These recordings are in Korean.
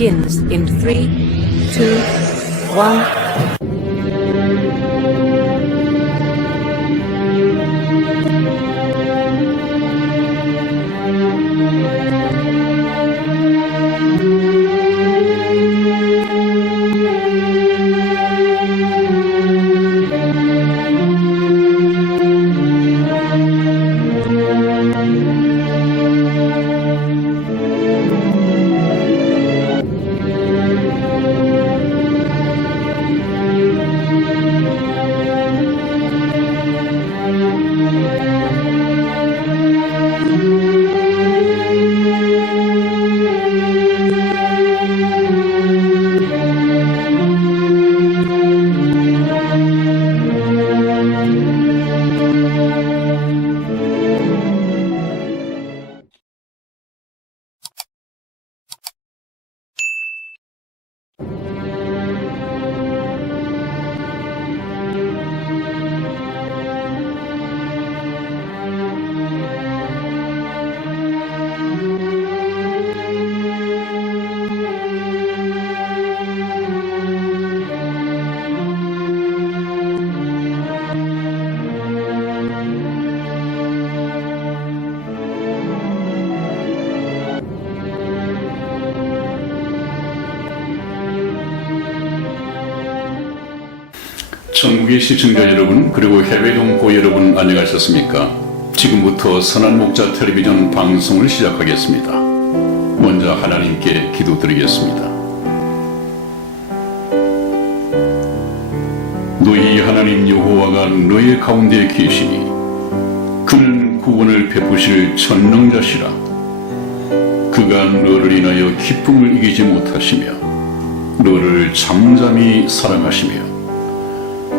begins in 3, 2, 1. 전국의 시청자 여러분, 그리고 해외 동포 여러분, 안녕하셨습니까? 지금부터 선한 목자 텔레비전 방송을 시작하겠습니다. 먼저 하나님께 기도드리겠습니다. 너희 하나님 여호와가 너희 가운데 계시니 그는 구원을 베푸실 전능자시라. 그가 너를 인하여 기쁨을 이기지 못하시며 너를 잠잠히 사랑하시며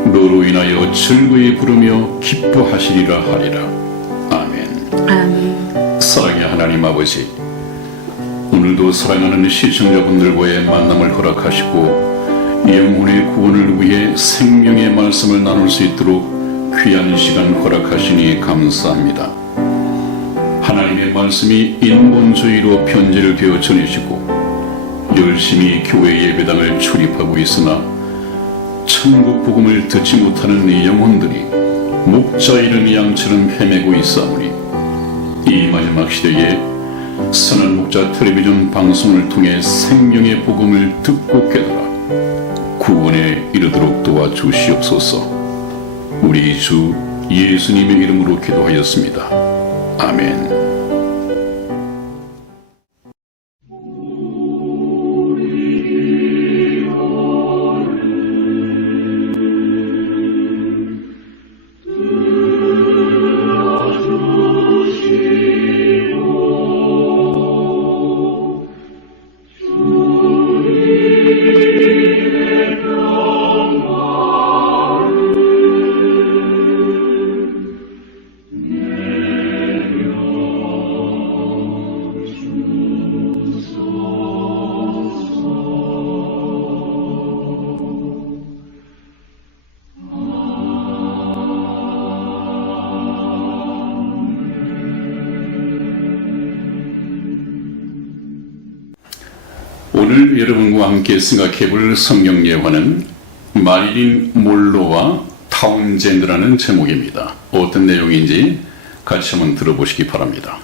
너로 인하여 즐거이 부르며 기뻐하시리라 하리라. 아멘. 아멘. 사랑의 하나님 아버지, 오늘도 사랑하는 시청자분들과의 만남을 허락하시고 영혼의 구원을 위해 생명의 말씀을 나눌 수 있도록 귀한 시간 허락하시니 감사합니다. 하나님의 말씀이 인본주의로 편지를 되어 전해지고 열심히 교회 예배당을 출입하고 있으나 천국 복음을 듣지 못하는 영혼들이 목자 잃은 양처럼 헤매고 있사오니 이 마지막 시대에 선한 목자 텔레비전 방송을 통해 생명의 복음을 듣고 깨달아 구원에 이르도록 도와주시옵소서. 우리 주 예수님의 이름으로 기도하였습니다. 아멘. 오늘 여러분과 함께 생각해볼 성경 예화는 마릴린 몰로와 타운젠드라는 제목입니다. 어떤 내용인지 같이 한번 들어보시기 바랍니다.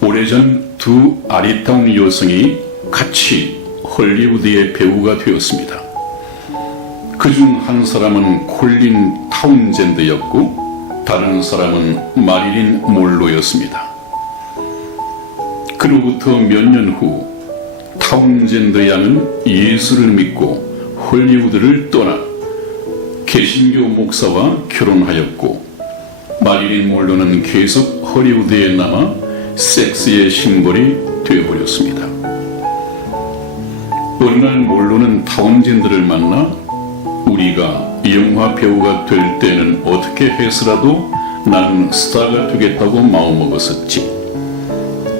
오래전 두 아리따운 여성이 같이 헐리우드의 배우가 되었습니다. 그중 한 사람은 콜린 타운젠드였고 다른 사람은 마릴린 몰로였습니다. 그로부터 몇 년 후 타운젠드 양은 예수를 믿고 헐리우드를 떠나 개신교 목사와 결혼하였고 마릴린 몰로는 계속 헐리우드에 남아 섹스의 심벌이 되어버렸습니다. 어느 날 몰로는 타운젠드를 만나 우리가 영화 배우가 될 때는 어떻게 해서라도 나는 스타가 되겠다고 마음먹었었지.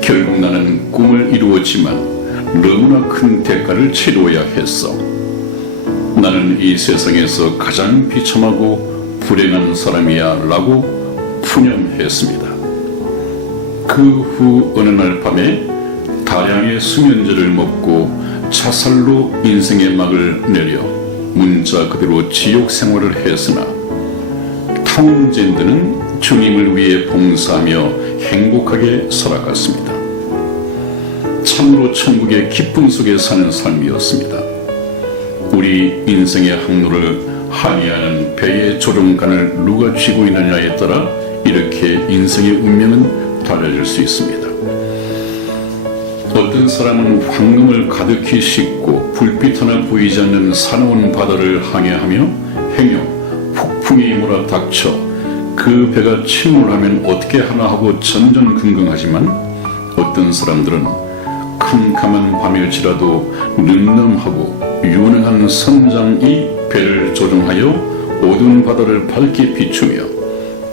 결국 나는 꿈을 이루었지만 너무나 큰 대가를 치러야 했어. 나는 이 세상에서 가장 비참하고 불행한 사람이야 라고 푸념했습니다. 그 후 어느 날 밤에 다량의 수면제를 먹고 자살로 인생의 막을 내려 문자 그대로 지옥 생활을 했으나 타운젠드는 주님을 위해 봉사하며 행복하게 살아갔습니다. 참으로 천국의 기쁨 속에 사는 삶이었습니다. 우리 인생의 항로를 항해하는 배의 조종간을 누가 쥐고 있느냐에 따라 이렇게 인생의 운명은 달라질 수 있습니다. 어떤 사람은 황금을 가득히 싣고 불빛 하나 보이지 않는 사나운 바다를 항해하며 행여 폭풍이 몰아닥쳐 그 배가 침몰하면 어떻게 하나 하고 전전긍긍하지만 어떤 사람들은 캄캄한 밤일지라도 늠름하고 유능한 선장이 배를 조종하여 어두운 바다를 밝게 비추며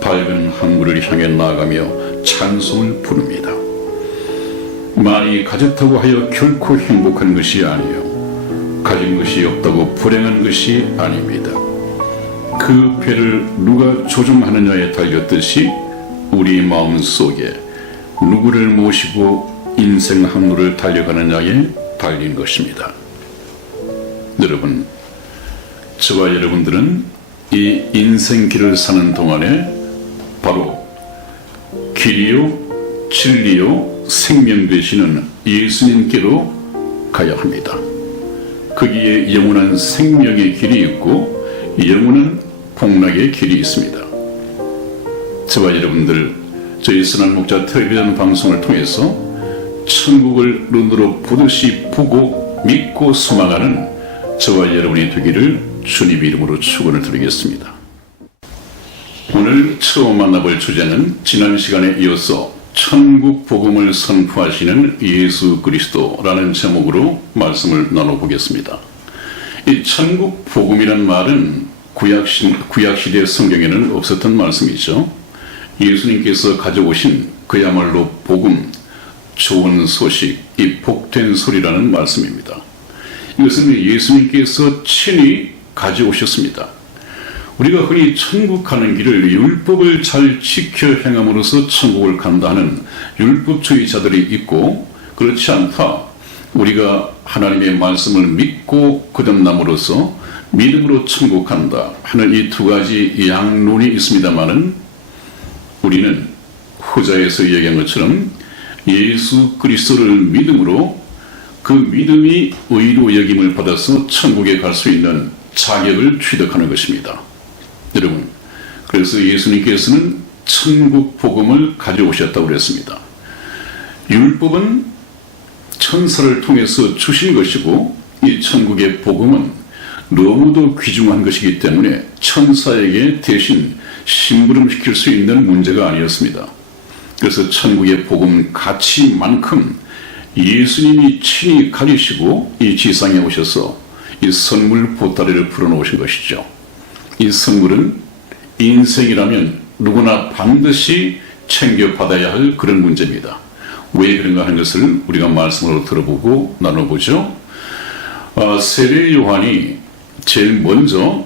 밝은 항구를 향해 나아가며 찬송을 부릅니다. 많이 가졌다고 하여 결코 행복한 것이 아니요 가진 것이 없다고 불행한 것이 아닙니다. 그 배를 누가 조종하느냐에 달렸듯이 우리 마음 속에 누구를 모시고 인생 항로를 달려가느냐에 달린 것입니다. 여러분, 저와 여러분들은 이 인생길을 사는 동안에 바로 길이요 진리요 생명 되시는 예수님께로 가야 합니다. 거기에 영원한 생명의 길이 있고 영원한 복락의 길이 있습니다. 저와 여러분들, 저희 선한 목자 텔레비전 방송을 통해서 천국을 눈으로 보듯이 보고 믿고 소망하는 저와 여러분이 되기를 주님 이름으로 축원을 드리겠습니다. 오늘 처음 만나볼 주제는 지난 시간에 이어서 천국 복음을 선포하시는 예수 그리스도라는 제목으로 말씀을 나눠보겠습니다. 이 천국 복음이란 말은 구약시대 성경에는 없었던 말씀이죠. 예수님께서 가져오신 그야말로 복음, 좋은 소식, 이 복된 소리라는 말씀입니다. 이것은 예수님께서 친히 가져오셨습니다. 우리가 흔히 천국 가는 길을 율법을 잘 지켜 행함으로써 천국을 간다 하는 율법주의자들이 있고, 그렇지 않다, 우리가 하나님의 말씀을 믿고 거듭남으로써 믿음으로 천국 간다 하는 이 두 가지 양론이 있습니다마는 우리는 후자에서 얘기한 것처럼 예수 그리스도를 믿음으로 그 믿음이 의로 여김을 받아서 천국에 갈 수 있는 자격을 취득하는 것입니다. 여러분, 그래서 예수님께서는 천국 복음을 가져오셨다고 그랬습니다. 율법은 천사를 통해서 주신 것이고 이 천국의 복음은 너무도 귀중한 것이기 때문에 천사에게 대신 심부름시킬 수 있는 문제가 아니었습니다. 그래서 천국의 복음 가치만큼 예수님이 친히 가지시고 이 지상에 오셔서 이 선물 보따리를 풀어놓으신 것이죠. 이 선물은 인생이라면 누구나 반드시 챙겨받아야 할 그런 문제입니다. 왜 그런가 하는 것을 우리가 말씀으로 들어보고 나눠보죠. 세례 요한이 제일 먼저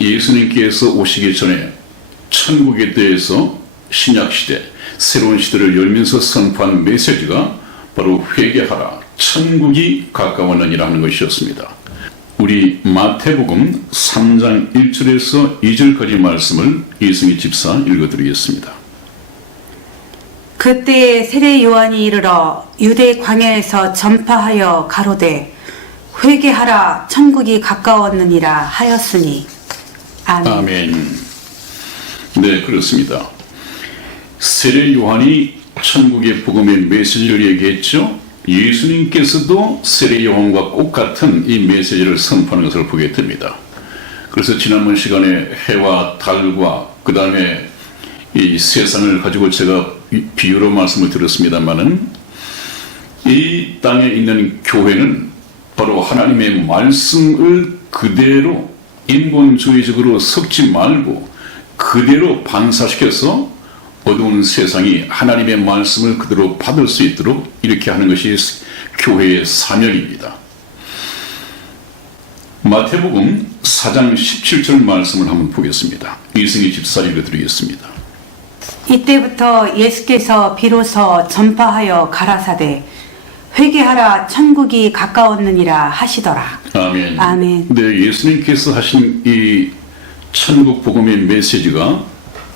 예수님께서 오시기 전에 천국에 대해서 신약시대, 새로운 시대를 열면서 선포한 메시지가 바로 회개하라, 천국이 가까웠느니라 하는 것이었습니다. 우리 마태복음 3장 1절에서 2절까지 말씀을 이승희 집사 읽어드리겠습니다. 그때에 세례 요한이 이르러 유대 광야에서 전파하여 가로되 회개하라 천국이 가까웠느니라 하였으니. 아멘. 아멘. 네, 그렇습니다. 세례 요한이 천국의 복음의 메시지를 얘기했죠. 예수님께서도 세례 요한과 똑같은 이 메시지를 선포하는 것을 보게 됩니다. 그래서 지난번 시간에 해와 달과 그 다음에 이 세상을 가지고 제가 비유로 말씀을 드렸습니다마는 이 땅에 있는 교회는 바로 하나님의 말씀을 그대로 인본주의적으로 섞지 말고 그대로 반사시켜서 어두운 세상이 하나님의 말씀을 그대로 받을 수 있도록 이렇게 하는 것이 교회의 사명입니다. 마태복음 4장 17절 말씀을 한번 보겠습니다. 이승희 집사 읽어드리겠습니다. 이때부터 예수께서 비로소 전파하여 가라사대 회개하라 천국이 가까웠느니라 하시더라. 아멘. 아멘. 네, 예수님께서 하신 이 천국 복음의 메시지가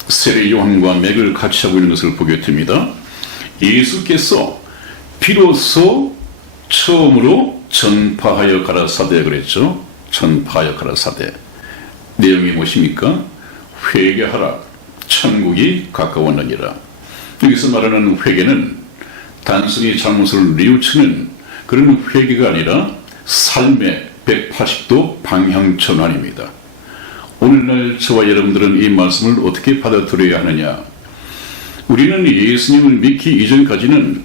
세례 요한과 맥을 같이 하고 있는 것을 보게 됩니다. 예수께서 비로소 처음으로 전파하여 가라사대 그랬죠. 전파하여 가라사대. 내용이 무엇입니까? 회개하라. 천국이 가까웠느니라. 여기서 말하는 회개는 단순히 잘못을 뉘우치는 그런 회개가 아니라 삶의 180도 방향 전환입니다. 오늘날 저와 여러분들은 이 말씀을 어떻게 받아들여야 하느냐? 우리는 예수님을 믿기 이전까지는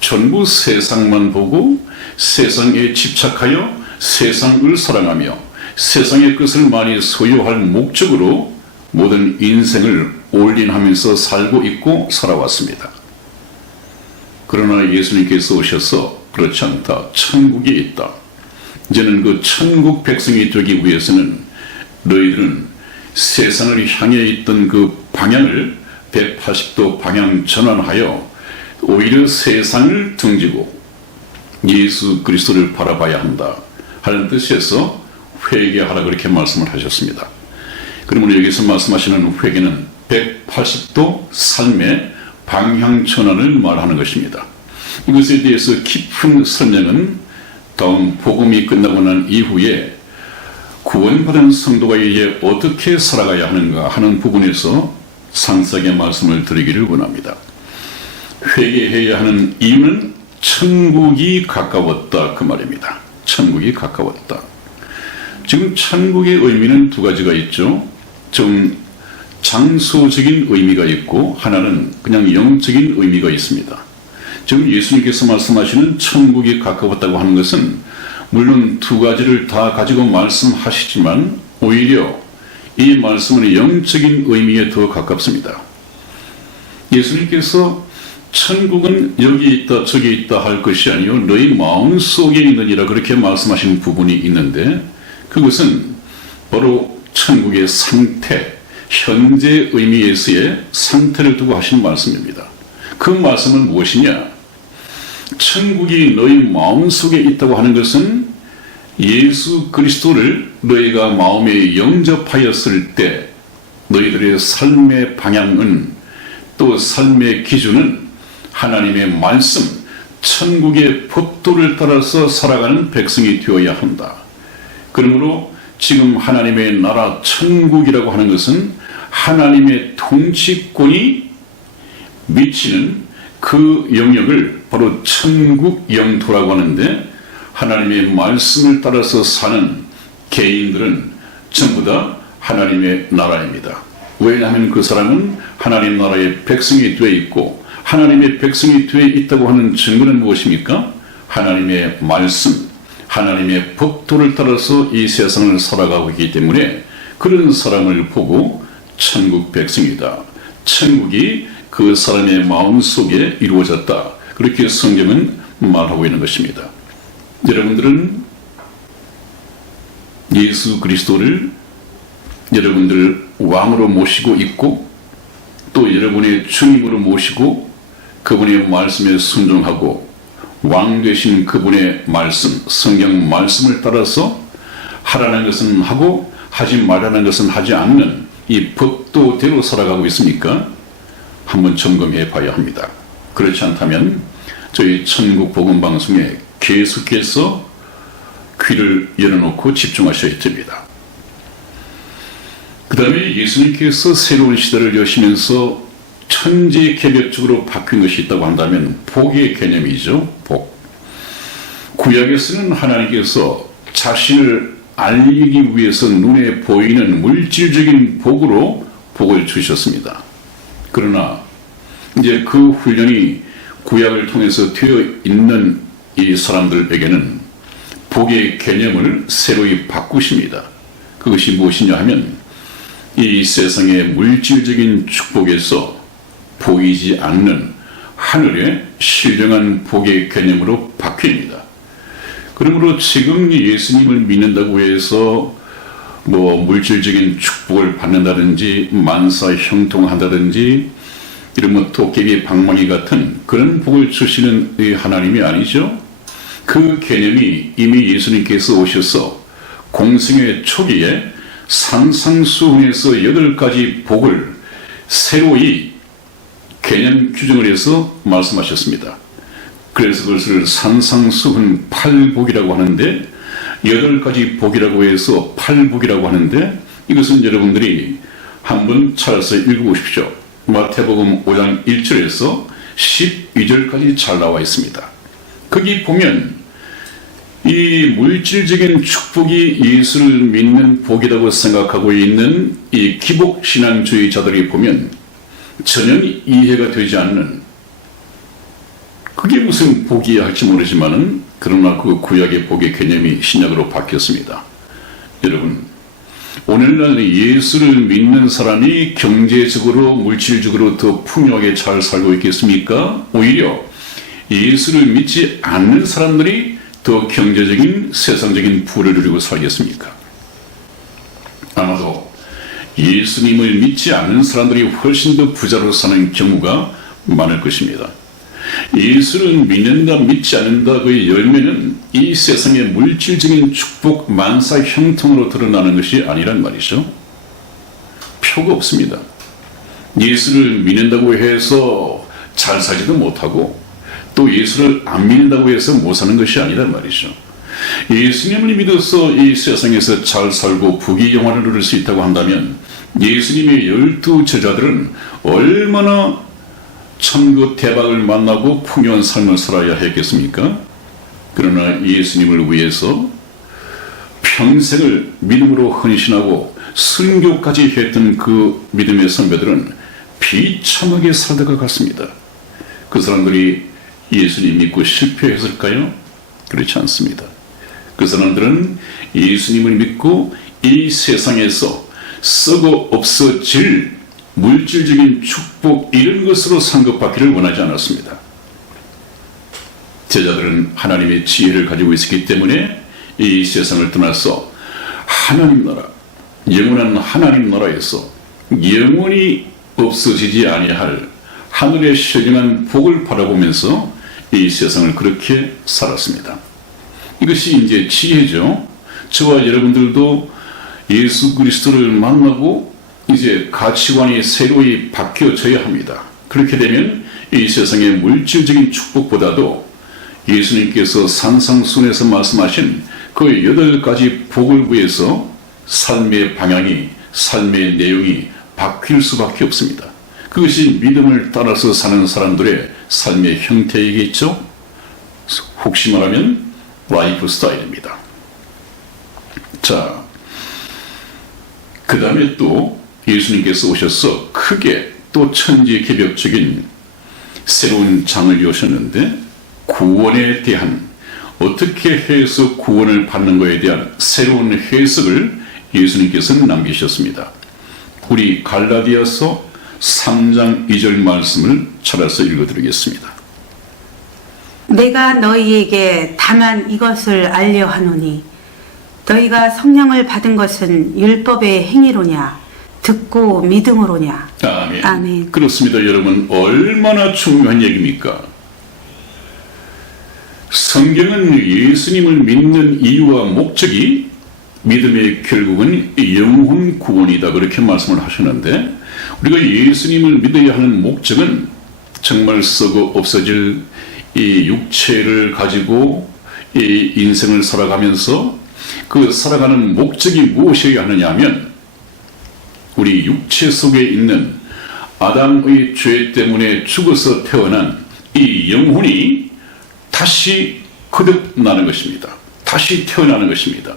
전부 세상만 보고 세상에 집착하여 세상을 사랑하며 세상의 것을 많이 소유할 목적으로 모든 인생을 올인하면서 살고 있고 살아왔습니다. 그러나 예수님께서 오셔서 그렇지 않다. 천국이 있다. 이제는 그 천국 백성이 되기 위해서는 너희들은 세상을 향해 있던 그 방향을 180도 방향 전환하여 오히려 세상을 등지고 예수 그리스도를 바라봐야 한다 하는 뜻에서 회개하라 그렇게 말씀을 하셨습니다. 그러므로 여기서 말씀하시는 회개는 180도 삶의 방향 전환을 말하는 것입니다. 이것에 대해서 깊은 설명은 다음 복음이 끝나고 난 이후에 구원받은 성도가 이제 어떻게 살아가야 하는가 하는 부분에서 상세하게 말씀을 드리기를 원합니다. 회개해야 하는 이유는 천국이 가까웠다 그 말입니다. 천국이 가까웠다. 지금 천국의 의미는 두 가지가 있죠. 좀 장소적인 의미가 있고 하나는 그냥 영적인 의미가 있습니다. 지금 예수님께서 말씀하시는 천국이 가까웠다고 하는 것은 물론 두 가지를 다 가지고 말씀하시지만 오히려 이 말씀은 영적인 의미에 더 가깝습니다. 예수님께서 천국은 여기 있다 저기 있다 할 것이 아니요 너희 마음속에 있느니라 그렇게 말씀하신 부분이 있는데 그것은 바로 천국의 상태, 현재 의미에서의 상태를 두고 하신 말씀입니다. 그 말씀은 무엇이냐? 천국이 너희 마음속에 있다고 하는 것은 예수 그리스도를 너희가 마음에 영접하였을 때 너희들의 삶의 방향은 또 삶의 기준은 하나님의 말씀, 천국의 법도를 따라서 살아가는 백성이 되어야 한다. 그러므로 지금 하나님의 나라 천국이라고 하는 것은 하나님의 통치권이 미치는 그 영역을 바로 천국 영토라고 하는데 하나님의 말씀을 따라서 사는 개인들은 전부 다 하나님의 나라입니다. 왜냐하면 그 사람은 하나님 나라의 백성이 되어 있고 하나님의 백성이 되어 있다고 하는 증거는 무엇입니까? 하나님의 말씀, 하나님의 법도를 따라서 이 세상을 살아가고 있기 때문에 그런 사람을 보고 천국 백성이다. 천국이 그 사람의 마음속에 이루어졌다. 그렇게 성경은 말하고 있는 것입니다. 여러분들은 예수 그리스도를 여러분들 왕으로 모시고 있고 또 여러분의 주님으로 모시고 그분의 말씀에 순종하고 왕 되신 그분의 말씀, 성경 말씀을 따라서 하라는 것은 하고 하지 말라는 것은 하지 않는 이 법도대로 살아가고 있습니까? 한번 점검해 봐야 합니다. 그렇지 않다면 저희 천국 복음 방송에 계속해서 귀를 열어놓고 집중하셔야 됩니다. 그 다음에 예수님께서 새로운 시대를 여시면서 천지개벽적으로 바뀐 것이 있다고 한다면 복의 개념이죠. 복. 구약에서는 하나님께서 자신을 알리기 위해서 눈에 보이는 물질적인 복으로 복을 주셨습니다. 그러나 이제 그 훈련이 구약을 통해서 되어 있는 이 사람들에게는 복의 개념을 새로이 바꾸십니다. 그것이 무엇이냐 하면 이 세상의 물질적인 축복에서 보이지 않는 하늘의 신령한 복의 개념으로 바뀝니다. 그러므로 지금 예수님을 믿는다고 해서 물질적인 축복을 받는다든지 만사 형통한다든지 이런 도깨비 방망이 같은 그런 복을 주시는 이 하나님이 아니죠. 그 개념이 이미 예수님께서 오셔서 공생의 초기에 산상수훈에서 8가지 복을 새로이 개념 규정을 해서 말씀하셨습니다. 그래서 그것을 산상수훈 8복이라고 하는데, 8가지 복이라고 해서 8복이라고 하는데, 이것은 여러분들이 한번 찾아서 읽어보십시오. 마태복음 5장 1절에서 12절까지 잘 나와 있습니다. 거기 보면 이 물질적인 축복이 예수를 믿는 복이라고 생각하고 있는 이 기복신앙주의자들이 보면 전혀 이해가 되지 않는, 그게 무슨 복이야 할지 모르지만은 그러나 그 구약의 복의 개념이 신약으로 바뀌었습니다. 여러분, 오늘날 예수를 믿는 사람이 경제적으로 물질적으로 더 풍요하게 잘 살고 있겠습니까? 오히려 예수를 믿지 않는 사람들이 더 경제적인 세상적인 부를 누리고 살겠습니까? 아마도 예수님을 믿지 않는 사람들이 훨씬 더 부자로 사는 경우가 많을 것입니다. 예수를 믿는다 믿지 않는다, 그 열매는 이 세상의 물질적인 축복 만사 형통으로 드러나는 것이 아니란 말이죠. 표가 없습니다. 예수를 믿는다고 해서 잘 살지도 못하고 또 예수를 안 믿는다고 해서 못 사는 것이 아니란 말이죠. 예수님을 믿어서 이 세상에서 잘 살고 부귀영화를 누릴 수 있다고 한다면 예수님의 12 제자들은 얼마나 천국 대박을 만나고 풍요한 삶을 살아야 했겠습니까? 그러나 예수님을 위해서 평생을 믿음으로 헌신하고 순교까지 했던 그 믿음의 선배들은 비참하게 살다가 갔습니다. 그 사람들이 예수님 믿고 실패했을까요? 그렇지 않습니다. 그 사람들은 예수님을 믿고 이 세상에서 썩어 없어질 물질적인 축복 이런 것으로 상급받기를 원하지 않았습니다. 제자들은 하나님의 지혜를 가지고 있었기 때문에 이 세상을 떠나서 하나님 나라, 영원한 하나님 나라에서 영원히 없어지지 아니할 하늘의 신령한 복을 바라보면서 이 세상을 그렇게 살았습니다. 이것이 이제 지혜죠. 저와 여러분들도 예수 그리스도를 만나고 이제 가치관이 새로이 바뀌어져야 합니다. 그렇게 되면 이 세상의 물질적인 축복보다도 예수님께서 산상순에서 말씀하신 그 8가지 복을 위해서 삶의 방향이, 삶의 내용이 바뀔 수밖에 없습니다. 그것이 믿음을 따라서 사는 사람들의 삶의 형태이겠죠? 혹시 말하면 라이프 스타일입니다. 자, 그 다음에 또 예수님께서 오셔서 크게 또 천지개벽적인 새로운 장을 여셨는데, 구원에 대한, 어떻게 해서 구원을 받는 것에 대한 새로운 해석을 예수님께서는 남기셨습니다. 우리 갈라디아서 3장 2절 말씀을 찾아서 읽어드리겠습니다. 내가 너희에게 다만 이것을 알려 하노니 너희가 성령을 받은 것은 율법의 행위로냐 듣고 믿음으로냐. 아멘. 아멘. 그렇습니다. 여러분, 얼마나 중요한 얘기입니까? 성경은 예수님을 믿는 이유와 목적이 믿음의 결국은 영혼 구원이다, 그렇게 말씀을 하셨는데, 우리가 예수님을 믿어야 하는 목적은 정말 썩어 없어질 이 육체를 가지고 이 인생을 살아가면서 그 살아가는 목적이 무엇이어야 하느냐 하면, 우리 육체 속에 있는 아담의 죄 때문에 죽어서 태어난 이 영혼이 다시 거듭나는 것입니다. 다시 태어나는 것입니다.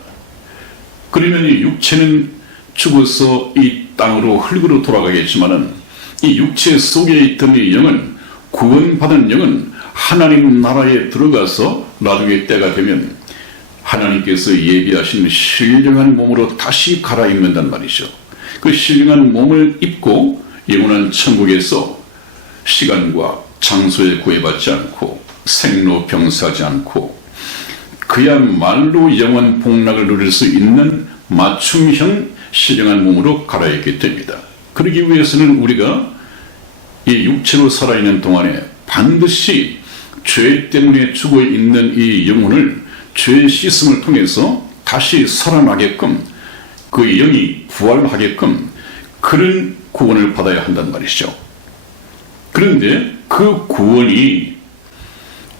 그러면 이 육체는 죽어서 이 땅으로 흙으로 돌아가겠지만은 이 육체 속에 있던 이 영은, 구원받은 영은 하나님 나라에 들어가서 나중에 때가 되면 하나님께서 예비하신 신령한 몸으로 다시 갈아입는단 말이죠. 그 신령한 몸을 입고 영원한 천국에서 시간과 장소에 구애받지 않고 생로병사하지 않고 그야말로 영원 복락을 누릴 수 있는 맞춤형 신령한 몸으로 갈아입게 됩니다. 그러기 위해서는 우리가 이 육체로 살아있는 동안에 반드시 죄 때문에 죽어 있는 이 영혼을 죄 씻음을 통해서 다시 살아나게끔 그 영이 부활하게끔 그런 구원을 받아야 한단 말이죠. 그런데 그 구원이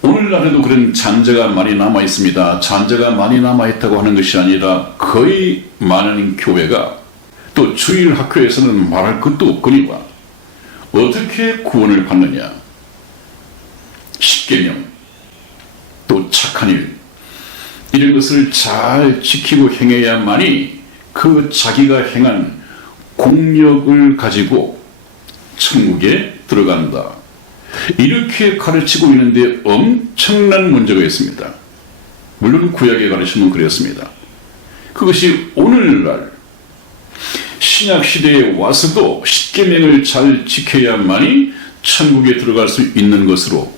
오늘날에도 그런 잔재가 많이 남아 있습니다. 잔재가 많이 남아 있다고 하는 것이 아니라 거의 많은 교회가 또 주일 학교에서는 말할 것도 없거니와 어떻게 구원을 받느냐? 십계명, 또 착한 일, 이런 것을 잘 지키고 행해야만이 그 자기가 행한 공력을 가지고 천국에 들어간다. 이렇게 가르치고 있는데 엄청난 문제가 있습니다. 물론 구약의 가르침은 그랬습니다. 그것이 오늘날 신약시대에 와서도 십계명을 잘 지켜야만이 천국에 들어갈 수 있는 것으로,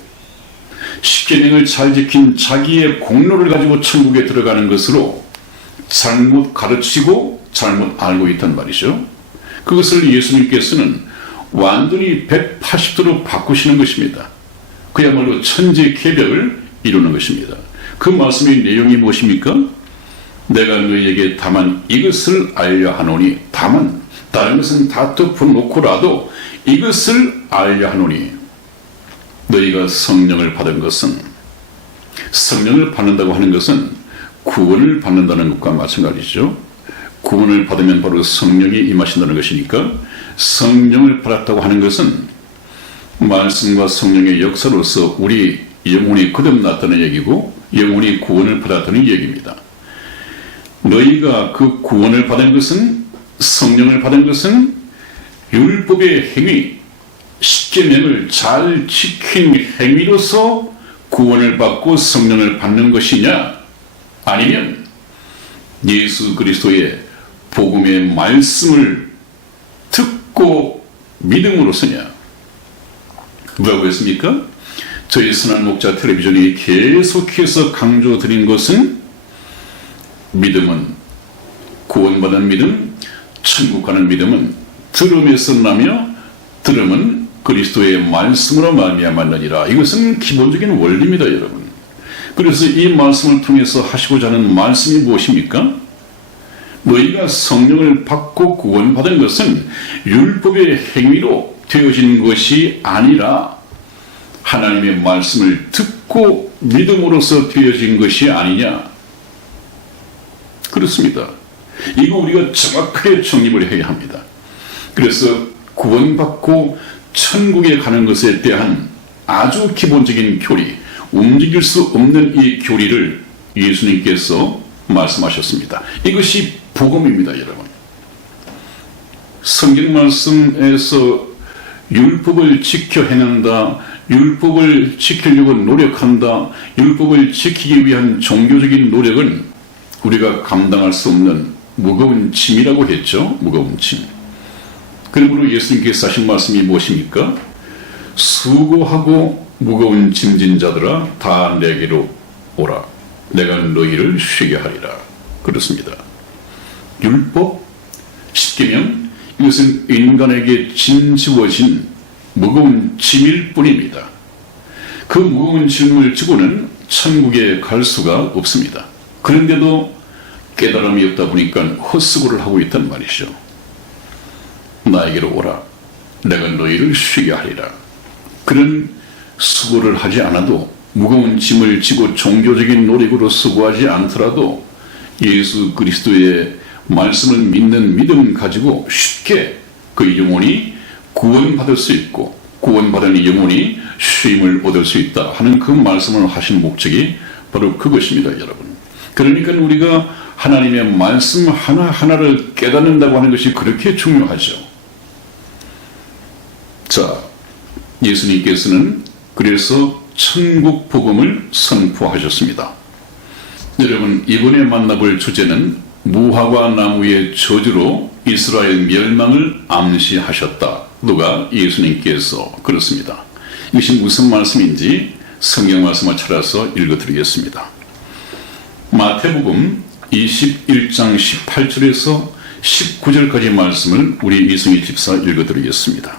십계명을 잘 지킨 자기의 공로를 가지고 천국에 들어가는 것으로 잘못 가르치고 잘못 알고 있단 말이죠. 그것을 예수님께서는 완전히 180도로 바꾸시는 것입니다. 그야말로 천지개벽을 이루는 것입니다. 그 말씀의 내용이 무엇입니까? 내가 너희에게 다만 이것을 알려 하노니, 다만 다른 것은 다 덮어놓고라도 이것을 알려 하노니, 너희가 성령을 받은 것은, 성령을 받는다고 하는 것은 구원을 받는다는 것과 마찬가지죠. 구원을 받으면 바로 성령이 임하신다는 것이니까 성령을 받았다고 하는 것은 말씀과 성령의 역사로서 우리 영혼이 거듭났다는 얘기고 영혼이 구원을 받았다는 얘기입니다. 너희가 그 구원을 받은 것은, 성령을 받은 것은 율법의 행위, 십계명을 잘 지킨 행위로서 구원을 받고 성령을 받는 것이냐, 아니면 예수 그리스도의 복음의 말씀을 듣고 믿음으로서냐? 뭐라고 했습니까? 저희 선한 목자 텔레비전이 계속해서 강조드린 것은 믿음은, 구원받은 믿음, 천국 가는 믿음은 들음에서 나며 들음은 그리스도의 말씀으로 말미암았느니라. 이것은 기본적인 원리입니다, 여러분. 그래서 이 말씀을 통해서 하시고자 하는 말씀이 무엇입니까? 너희가 성령을 받고 구원받은 것은 율법의 행위로 되어진 것이 아니라 하나님의 말씀을 듣고 믿음으로써 되어진 것이 아니냐? 그렇습니다. 이거 우리가 정확하게 정립을 해야 합니다. 그래서 구원받고 천국에 가는 것에 대한 아주 기본적인 교리, 움직일 수 없는 이 교리를 예수님께서 말씀하셨습니다. 이것이 복음입니다, 여러분. 성경 말씀에서 율법을 지켜 행한다, 율법을 지키려고 노력한다, 율법을 지키기 위한 종교적인 노력은 우리가 감당할 수 없는 무거운 짐이라고 했죠. 무거운 짐. 그러므로 예수님께서 하신 말씀이 무엇입니까? 수고하고 무거운 짐진 자들아 다 내게로 오라. 내가 너희를 쉬게 하리라. 그렇습니다. 율법, 십계명, 이것은 인간에게 짐지워진 무거운 짐일 뿐입니다. 그 무거운 짐을 지고는 천국에 갈 수가 없습니다. 그런데도 깨달음이 없다 보니까 헛수고를 하고 있단 말이죠. 나에게로 오라. 내가 너희를 쉬게 하리라. 그런 수고를 하지 않아도, 무거운 짐을 지고 종교적인 노력으로 수고하지 않더라도 예수 그리스도의 말씀을 믿는 믿음 가지고 쉽게 그 영혼이 구원받을 수 있고 구원받은 영혼이 쉼을 얻을 수 있다 하는 그 말씀을 하신 목적이 바로 그것입니다, 여러분. 그러니까 우리가 하나님의 말씀 하나하나를 깨닫는다고 하는 것이 그렇게 중요하죠. 자, 예수님께서는 그래서 천국 복음을 선포하셨습니다. 여러분, 이번에 만나볼 주제는 무화과 나무의 저주로 이스라엘 멸망을 암시하셨다. 누가? 예수님께서. 그렇습니다. 이것이 무슨 말씀인지 성경 말씀을 찾아서 읽어드리겠습니다. 마태복음 21장 18절에서 19절까지 말씀을 우리 이승희 집사 읽어드리겠습니다.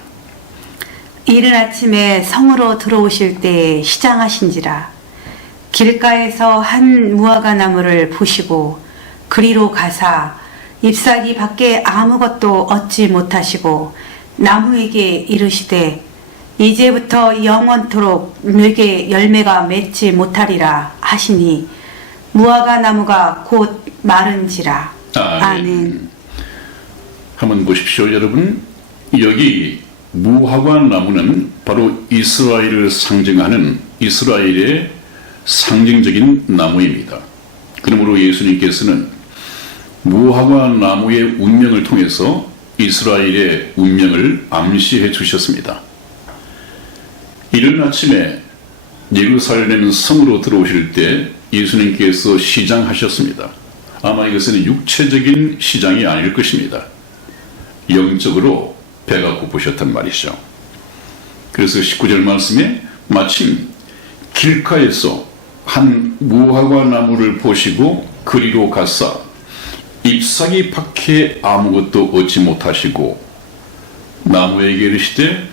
이른 아침에 성으로 들어오실 때에 시장하신지라 길가에서 한 무화과 나무를 보시고 그리로 가사 잎사귀 밖에 아무것도 얻지 못하시고 나무에게 이르시되 이제부터 영원토록 내게 열매가 맺지 못하리라 하시니 무화과 나무가 곧 마른지라. 아멘. 한번 보십시오, 여러분. 여기 무화과 나무는 바로 이스라엘을 상징하는 이스라엘의 상징적인 나무입니다. 그러므로 예수님께서는 무화과 나무의 운명을 통해서 이스라엘의 운명을 암시해 주셨습니다. 이른 아침에 예루살렘 성으로 들어오실 때 예수님께서 시장하셨습니다. 아마 이것은 육체적인 시장이 아닐 것입니다. 영적으로 배가 고프셨단 말이죠. 그래서 19절 말씀에 마침 길가에서 한 무화과 나무를 보시고 그리로 가사 잎사귀 밖에 아무것도 얻지 못하시고 나무에게 이르시되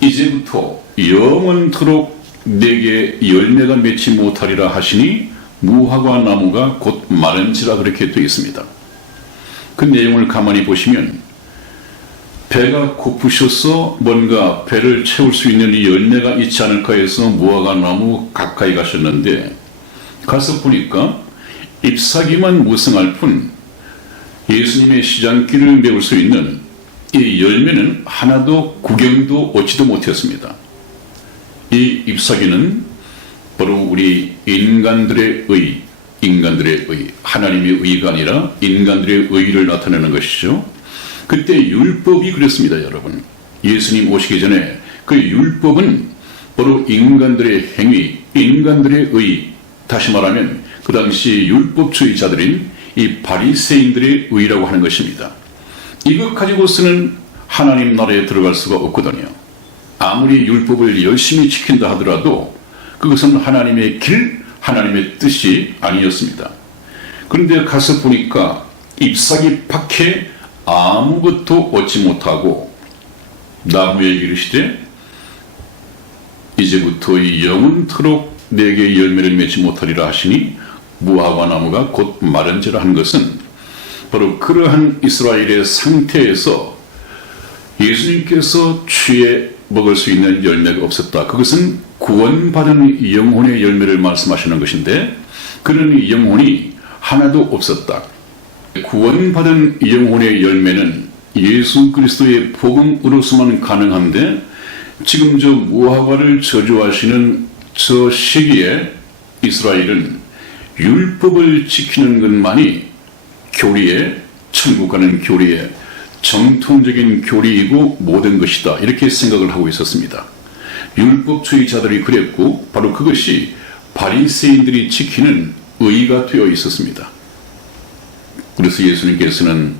이제부터 영원토록 내게 열매가 맺지 못하리라 하시니 무화과 나무가 곧 마른지라 그렇게 되어 있습니다. 그 내용을 가만히 보시면 배가 고프셔서 뭔가 배를 채울 수 있는 이 열매가 있지 않을까 해서 무화과 나무 가까이 가셨는데 가서 보니까 잎사귀만 무성할 뿐 예수님의 시장길을 메울 수 있는 이 열매는 하나도 구경도 얻지도 못했습니다. 이 잎사귀는 바로 우리 인간들의 의, 하나님의 의가 아니라 인간들의 의를 나타내는 것이죠. 그때 율법이 그랬습니다, 여러분. 예수님 오시기 전에 그 율법은 바로 인간들의 행위, 인간들의 의, 다시 말하면 그 당시 율법주의자들인 이 바리새인들의 의라고 하는 것입니다. 이것 가지고서는 하나님 나라에 들어갈 수가 없거든요. 아무리 율법을 열심히 지킨다 하더라도 그것은 하나님의 길, 하나님의 뜻이 아니었습니다. 그런데 가서 보니까 잎사귀 밖에 아무것도 얻지 못하고 나무에 이르시되 이제부터 영원토록 내게 열매를 맺지 못하리라 하시니 무화과 나무가 곧 마른지라 한 것은 바로 그러한 이스라엘의 상태에서 예수님께서 취해 먹을 수 있는 열매가 없었다. 그것은 구원받은 영혼의 열매를 말씀하시는 것인데 그런 영혼이 하나도 없었다. 구원받은 영혼의 열매는 예수 그리스도의 복음으로서만 가능한데 지금 저 무화과를 저주하시는 저 시기에 이스라엘은 율법을 지키는 것만이 교리에, 천국 가는 교리에 정통적인 교리이고 모든 것이다. 이렇게 생각을 하고 있었습니다. 율법주의자들이 그랬고 바로 그것이 바리새인들이 지키는 의가 되어 있었습니다. 그래서 예수님께서는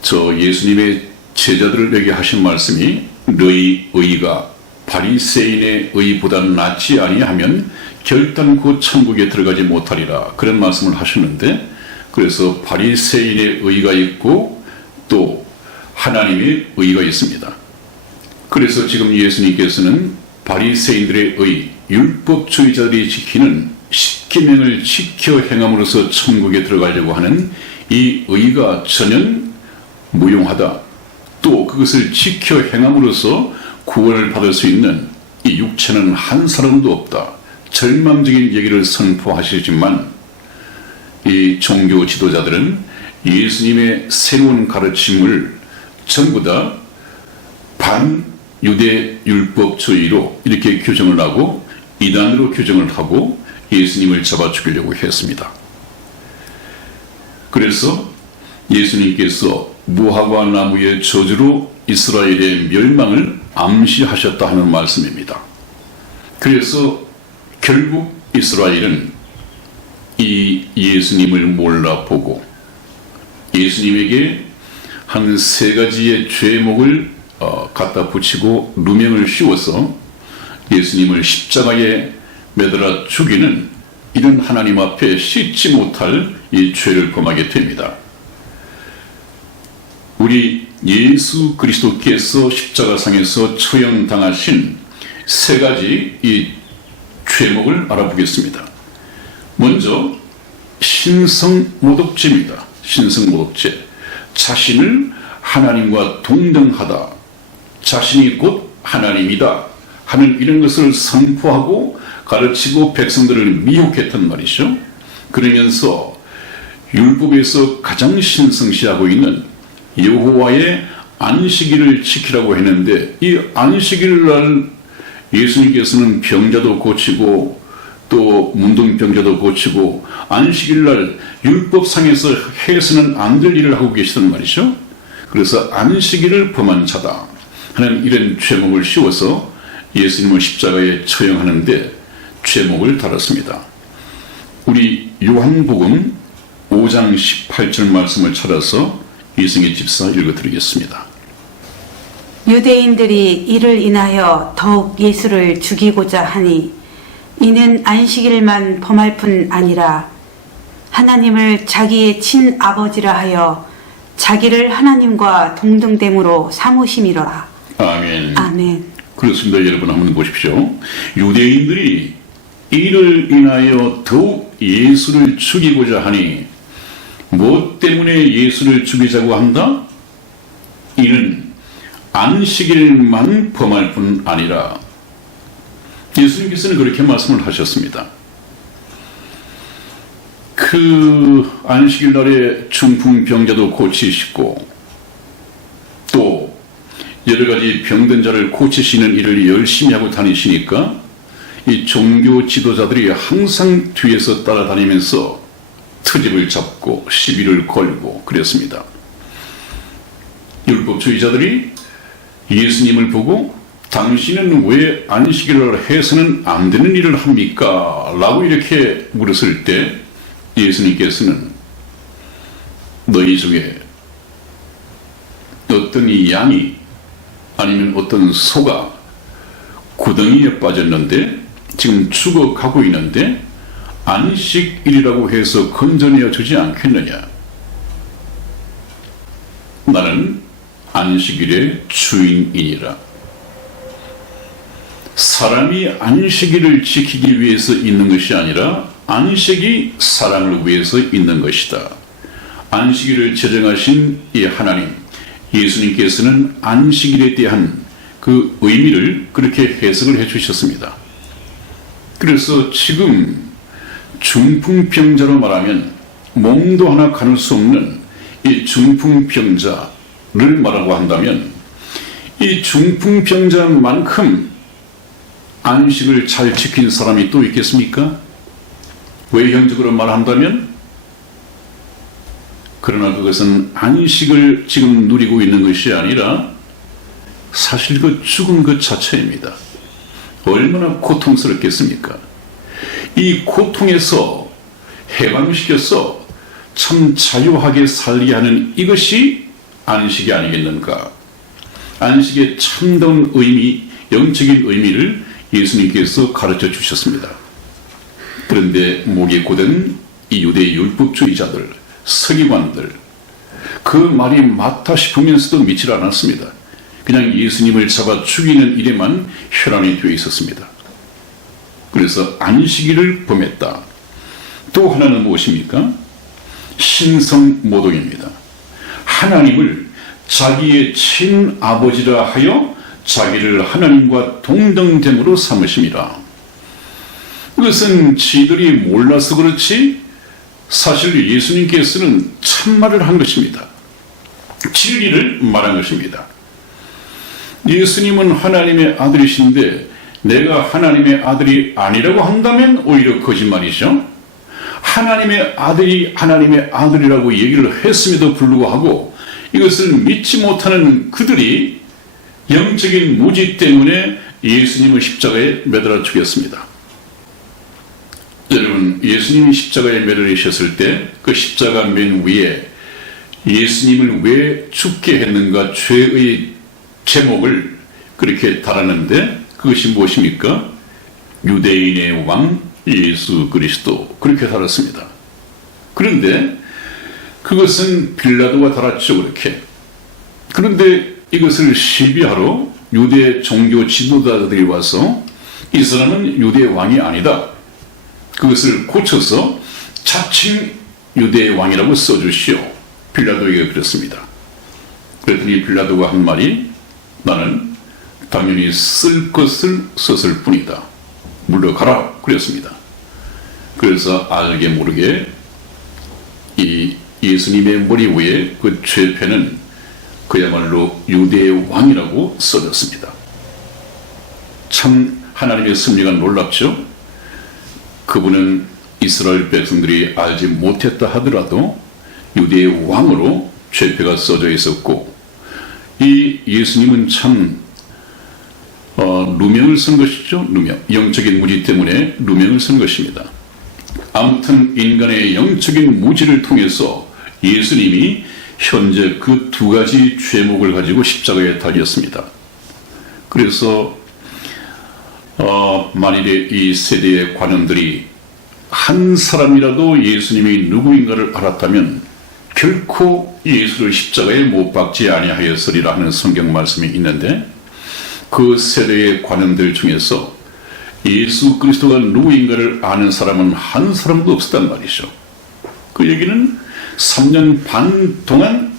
저 예수님의 제자들에게 하신 말씀이 너희 의가 바리새인의 의보다 낫지 아니하면 결단코 천국에 들어가지 못하리라 그런 말씀을 하셨는데 그래서 바리새인의 의가 있고 또 하나님의 의가 있습니다. 그래서 지금 예수님께서는 바리새인들의 의, 율법주의자들이 지키는 십계명을 지켜 행함으로써 천국에 들어가려고 하는 이 의가 전혀 무용하다. 또 그것을 지켜 행함으로써 구원을 받을 수 있는 이 육체는 한 사람도 없다. 절망적인 얘기를 선포하시지만 이 종교 지도자들은 예수님의 새로운 가르침을 전부 다 반유대 율법주의로 이렇게 규정을 하고 이단으로 규정을 하고 예수님을 잡아 죽이려고 했습니다. 그래서 예수님께서 무화과 나무의 저주로 이스라엘의 멸망을 암시하셨다 하는 말씀입니다. 그래서 결국 이스라엘은 이 예수님을 몰라보고 예수님에게 한 세 가지의 죄목을 갖다 붙이고 누명을 씌워서 예수님을 십자가에 매달아 죽이는 이런 하나님 앞에 씻지 못할 이 죄를 범하게 됩니다. 우리 예수 그리스도께서 십자가상에서 처형당하신 세 가지 이 죄목을 알아보겠습니다. 먼저 신성모독죄입니다. 신성모독죄. 자신을 하나님과 동등하다, 자신이 곧 하나님이다 하는 이런 것을 선포하고 가르치고 백성들을 미혹했단 말이죠. 그러면서 율법에서 가장 신성시하고 있는 여호와의 안식일을 지키라고 했는데, 이 안식일 날 예수님께서는 병자도 고치고 또 문둥병자도 고치고 안식일 날 율법상에서 해서는 안 될 일을 하고 계시단 말이죠. 그래서 안식일을 범한 자다 하는 이런 죄목을 씌워서 예수님을 십자가에 처형하는데 죄목을 달았습니다. 우리 요한복음 5장 18절 말씀을 찾아서 이승희 집사 읽어드리겠습니다. 유대인들이 이를 인하여 더욱 예수를 죽이고자 하니 이는 안식일만 범할 뿐 아니라 하나님을 자기의 친아버지라 하여 자기를 하나님과 동등됨으로 삼으심이로라. 아멘. 아멘. 그렇습니다. 여러분 한번 보십시오. 유대인들이 이를 인하여 더욱 예수를 죽이고자 하니, 무엇 때문에 예수를 죽이자고 한다? 이는 안식일만 범할 뿐 아니라, 예수님께서는 그렇게 말씀을 하셨습니다. 그 안식일 날에 중풍병자도 고치시고 또 여러 가지 병든 자를 고치시는 일을 열심히 하고 다니시니까 이 종교 지도자들이 항상 뒤에서 따라다니면서 트집을 잡고 시비를 걸고 그랬습니다. 율법주의자들이 예수님을 보고 당신은 왜 안식일을 해서는 안 되는 일을 합니까? 라고 이렇게 물었을 때 예수님께서는 너희 중에 어떤 이 양이 아니면 어떤 소가 구덩이에 빠졌는데 지금 죽어가고 있는데 안식일이라고 해서 건져내어 주지 않겠느냐? 나는 안식일의 주인이니라. 사람이 안식일을 지키기 위해서 있는 것이 아니라 안식이 사람을 위해서 있는 것이다. 안식일을 제정하신 이 하나님, 예수님께서는 안식일에 대한 그 의미를 그렇게 해석을 해 주셨습니다. 그래서 지금 중풍병자로 말하면 몸도 하나 가눌 수 없는 이 중풍병자를 말하고 한다면, 이 중풍병자만큼 안식을 잘 지킨 사람이 또 있겠습니까? 외형적으로 말한다면, 그러나 그것은 안식을 지금 누리고 있는 것이 아니라 사실 그 죽은 것 자체입니다. 얼마나 고통스럽겠습니까? 이 고통에서 해방시켜서 참 자유하게 살게 하는 이것이 안식이 아니겠는가? 안식의 참다운 의미, 영적인 의미를 예수님께서 가르쳐 주셨습니다. 그런데 목에 고든 이 유대 율법주의자들, 서기관들, 그 말이 맞다 싶으면서도 믿질 않았습니다. 그냥 예수님을 잡아 죽이는 일에만 혈안이 되어 있었습니다. 그래서 안식일을 범했다. 또 하나는 무엇입니까? 신성모독입니다. 하나님을 자기의 친아버지라 하여 자기를 하나님과 동등됨으로 삼으심이라. 그것은 지들이 몰라서 그렇지 사실 예수님께서는 참말을 한 것입니다. 진리를 말한 것입니다. 예수님은 하나님의 아들이신데 내가 하나님의 아들이 아니라고 한다면 오히려 거짓말이죠. 하나님의 아들이 하나님의 아들이라고 얘기를 했음에도 불구하고 이것을 믿지 못하는 그들이 영적인 무지 때문에 예수님을 십자가에 매달아 죽였습니다. 여러분, 예수님이 십자가에 매달리셨을 때 그 십자가 맨 위에 예수님을 왜 죽게 했는가 죄의 제목을 그렇게 달았는데 그것이 무엇입니까? 유대인의 왕 예수 그리스도, 그렇게 달았습니다. 그런데 그것은 빌라도가 달았죠. 그렇게 그런데 이것을 시비하러 유대 종교 지도자들이 와서 이 사람은 유대 왕이 아니다. 그것을 고쳐서 자칭 유대 왕이라고 써주시오. 빌라도에게 그랬습니다. 그랬더니 빌라도가 한 말이 나는 당연히 쓸 것을 썼을 뿐이다. 물러가라. 그랬습니다. 그래서 알게 모르게 이 예수님의 머리 위에 그 죄패는 그야말로 유대의 왕이라고 써졌습니다. 참 하나님의 섭리가 놀랍죠. 그분은 이스라엘 백성들이 알지 못했다 하더라도 유대의 왕으로 죄패가 써져 있었고 이 예수님은 참 누명을 쓴 것이죠. 누명. 영적인 무지 때문에 누명을 쓴 것입니다. 아무튼 인간의 영적인 무지를 통해서 예수님이 현재 그 두 가지 죄목을 가지고 십자가에 달렸습니다. 그래서 만일에 이 세대의 관원들이 한 사람이라도 예수님이 누구인가를 알았다면 결코 예수를 십자가에 못 박지 아니하였으리라 하는 성경 말씀이 있는데 그 세대의 관원들 중에서 예수 그리스도가 누구인가를 아는 사람은 한 사람도 없었단 말이죠. 그 얘기는 3년 반 동안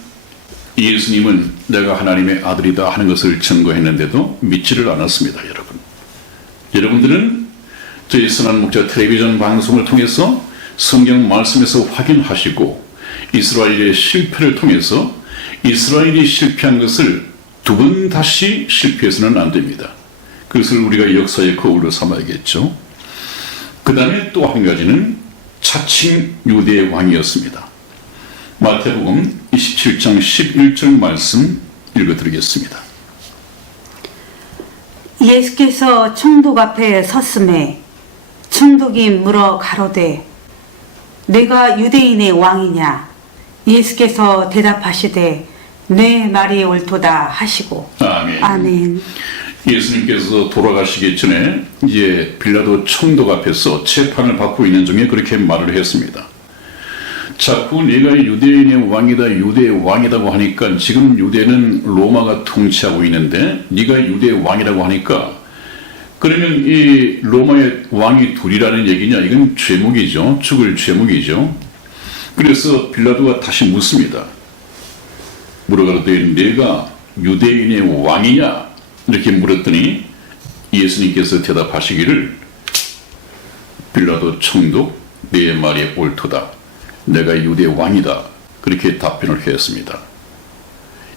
예수님은 내가 하나님의 아들이다 하는 것을 증거했는데도 믿지를 않았습니다. 여러분. 여러분들은 저희 선한 목자 텔레비전 방송을 통해서 성경 말씀에서 확인하시고 이스라엘의 실패를 통해서 이스라엘이 실패한 것을 두 번 다시 실패해서는 안 됩니다. 그것을 우리가 역사의 거울로 삼아야겠죠. 그 다음에 또 한 가지는 자칭 유대의 왕이었습니다. 마태복음 27장 11절 말씀 읽어드리겠습니다. 예수께서 총독 앞에 섰음에 총독이 물어 가로되 내가 유대인의 왕이냐? 예수께서 대답하시되 내 말이 옳도다 하시고. 아멘. 아멘. 예수님께서 돌아가시기 전에 이제 빌라도 총독 앞에서 재판을 받고 있는 중에 그렇게 말을 했습니다. 자꾸 내가 유대인의 왕이다, 유대의 왕이라고 하니까 지금 유대는 로마가 통치하고 있는데 네가 유대의 왕이라고 하니까 그러면 이 로마의 왕이 둘이라는 얘기냐? 이건 죄목이죠. 죽을 죄목이죠. 그래서 빌라도가 다시 묻습니다. 물어가로되 내가 유대인의 왕이냐? 이렇게 물었더니 예수님께서 대답하시기를 빌라도 총독 내 말이 옳도다. 내가 유대 왕이다. 그렇게 답변을 했습니다.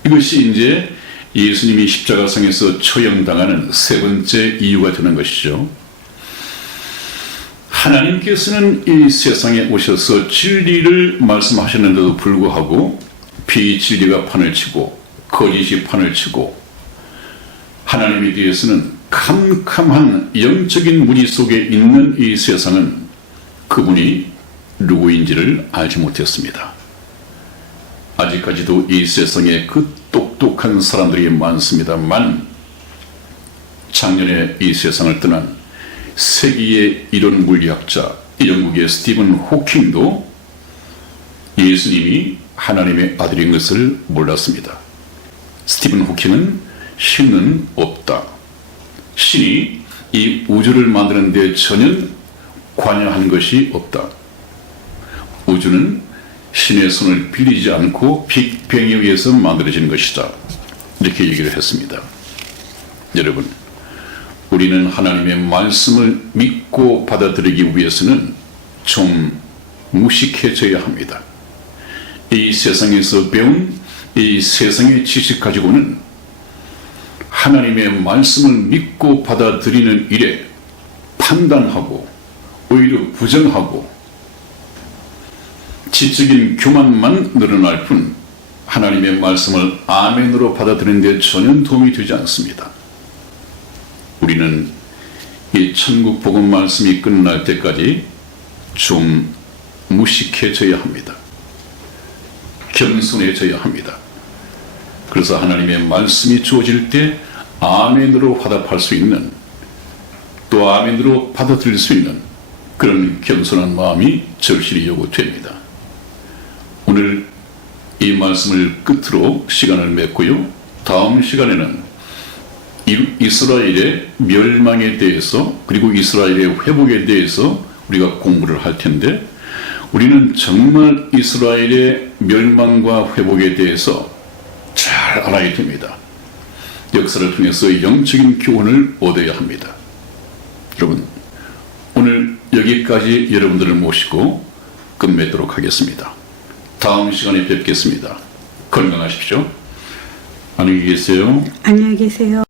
이것이 이제 예수님이 십자가상에서 처형당하는 세 번째 이유가 되는 것이죠. 하나님께서는 이 세상에 오셔서 진리를 말씀하셨는데도 불구하고 비진리가 판을 치고 거짓이 판을 치고 하나님에 대해서는 캄캄한 영적인 무지 속에 있는 이 세상은 그분이 누구인지를 알지 못했습니다. 아직까지도 이 세상에 그 똑똑한 사람들이 많습니다만 작년에 이 세상을 떠난 세계의 이론 물리학자 영국의 스티븐 호킹도 예수님이 하나님의 아들인 것을 몰랐습니다. 스티븐 호킹은 신은 없다. 신이 이 우주를 만드는 데 전혀 관여한 것이 없다. 우주는 신의 손을 빌리지 않고 빅뱅에 의해서 만들어진 것이다. 이렇게 얘기를 했습니다. 여러분, 우리는 하나님의 말씀을 믿고 받아들이기 위해서는 좀 무식해져야 합니다. 이 세상에서 배운 이 세상의 지식 가지고는 하나님의 말씀을 믿고 받아들이는 일에 판단하고 오히려 부정하고 지적인 교만만 늘어날 뿐 하나님의 말씀을 아멘으로 받아들이는 데 전혀 도움이 되지 않습니다. 우리는 이 천국 복음 말씀이 끝날 때까지 좀 무식해져야 합니다. 겸손해져야 합니다. 그래서 하나님의 말씀이 주어질 때 아멘으로 화답할 수 있는 또 아멘으로 받아들일 수 있는 그런 겸손한 마음이 절실히 요구됩니다. 오늘 이 말씀을 끝으로 시간을 맺고요. 다음 시간에는 이스라엘의 멸망에 대해서 그리고 이스라엘의 회복에 대해서 우리가 공부를 할 텐데, 우리는 정말 이스라엘의 멸망과 회복에 대해서 잘 알아야 됩니다. 역사를 통해서 영적인 교훈을 얻어야 합니다. 여러분, 오늘 여기까지 여러분들을 모시고 끝맺도록 하겠습니다. 다음 시간에 뵙겠습니다. 건강하십시오. 안녕히 계세요. 안녕히 계세요.